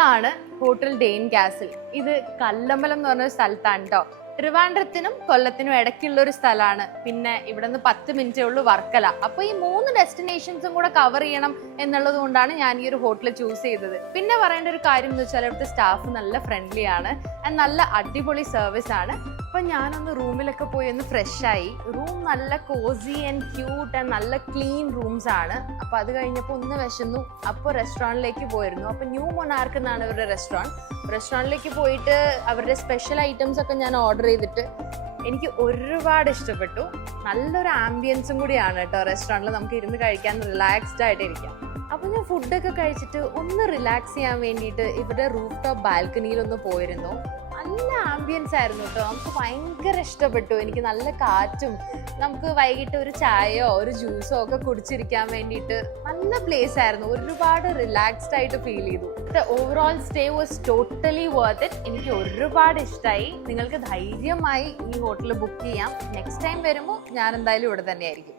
ഇതാണ് hotel Dain castle. ഇത് കല്ലമ്പലം എന്ന് പറഞ്ഞൊരു സ്ഥലത്താണ് കേട്ടോ. ട്രിവാൻഡ്രത്തിനും കൊല്ലത്തിനും ഇടയ്ക്കുള്ള ഒരു സ്ഥലമാണ്. പിന്നെ ഇവിടെ നിന്ന് 10 മിനിറ്റേ ഉള്ളൂ വർക്കല. അപ്പോൾ ഈ 3 ഡെസ്റ്റിനേഷൻസും കൂടെ കവർ ചെയ്യണം എന്നുള്ളത് കൊണ്ടാണ് ഞാൻ ഈ ഒരു ഹോട്ടൽ ചൂസ് ചെയ്തത്. പിന്നെ പറയേണ്ട ഒരു കാര്യം എന്ന് വെച്ചാൽ ഇവിടുത്തെ സ്റ്റാഫ് നല്ല ഫ്രണ്ട്ലി ആണ്, നല്ല അടിപൊളി സർവീസ് ആണ്. അപ്പം ഞാനൊന്ന് റൂമിലൊക്കെ പോയി ഒന്ന് ഫ്രഷായി. റൂം നല്ല കോസി ആൻഡ് ക്യൂട്ട് ആൻഡ് നല്ല ക്ലീൻ റൂംസ് ആണ്. അപ്പോൾ അത് കഴിഞ്ഞപ്പോൾ ഒന്ന് വിശന്നു. അപ്പോൾ റെസ്റ്റോറൻറ്റിലേക്ക് പോയിരുന്നു. അപ്പോൾ ന്യൂ മൊണാർക്ക് എന്നാണ് ഇവരുടെ റെസ്റ്റോറൻറ്റിലേക്ക് പോയിട്ട് അവരുടെ സ്പെഷ്യൽ ഐറ്റംസ് ഒക്കെ ഞാൻ ഓർഡർ ചെയ്തിട്ട് എനിക്ക് ഒരുപാട് ഇഷ്ടപ്പെട്ടു. നല്ലൊരു ആംബിയൻസും കൂടിയാണ് കേട്ടോ റെസ്റ്റോറൻറ്റിൽ. നമുക്ക് ഇരുന്ന് കഴിക്കാൻ റിലാക്സ്ഡ് ആയിട്ട് ഇരിക്കാം. അപ്പോൾ ഞാൻ ഫുഡൊക്കെ കഴിച്ചിട്ട് ഒന്ന് റിലാക്സ് ചെയ്യാൻ വേണ്ടിയിട്ട് ഇവരുടെ റൂഫ് ടോപ്പ് ബാൽക്കണിയിലൊന്ന് പോയിരുന്നു. നല്ല ആംബിയൻസ് ആയിരുന്നു കേട്ടോ. നമുക്ക് ഭയങ്കര ഇഷ്ടപ്പെട്ടു. എനിക്ക് നല്ല കാറ്റും, നമുക്ക് വൈകിട്ട് ഒരു ചായയോ ഒരു ജ്യൂസോ ഒക്കെ കുടിച്ചിരിക്കാൻ വേണ്ടിയിട്ട് നല്ല പ്ലേസ് ആയിരുന്നു. ഒരുപാട് റിലാക്സ്ഡ് ആയിട്ട് ഫീൽ ചെയ്തു. Overall stay was totally worth it. എനിക്ക് ഒരുപാട് ഇഷ്ടമായി. നിങ്ങൾക്ക് ധൈര്യമായി ഈ ഹോട്ടൽ ബുക്ക് ചെയ്യാം. നെക്സ്റ്റ് ടൈം വരുമ്പോൾ ഞാൻ എന്തായാലും ഇവിടെ തന്നെയായിരിക്കും.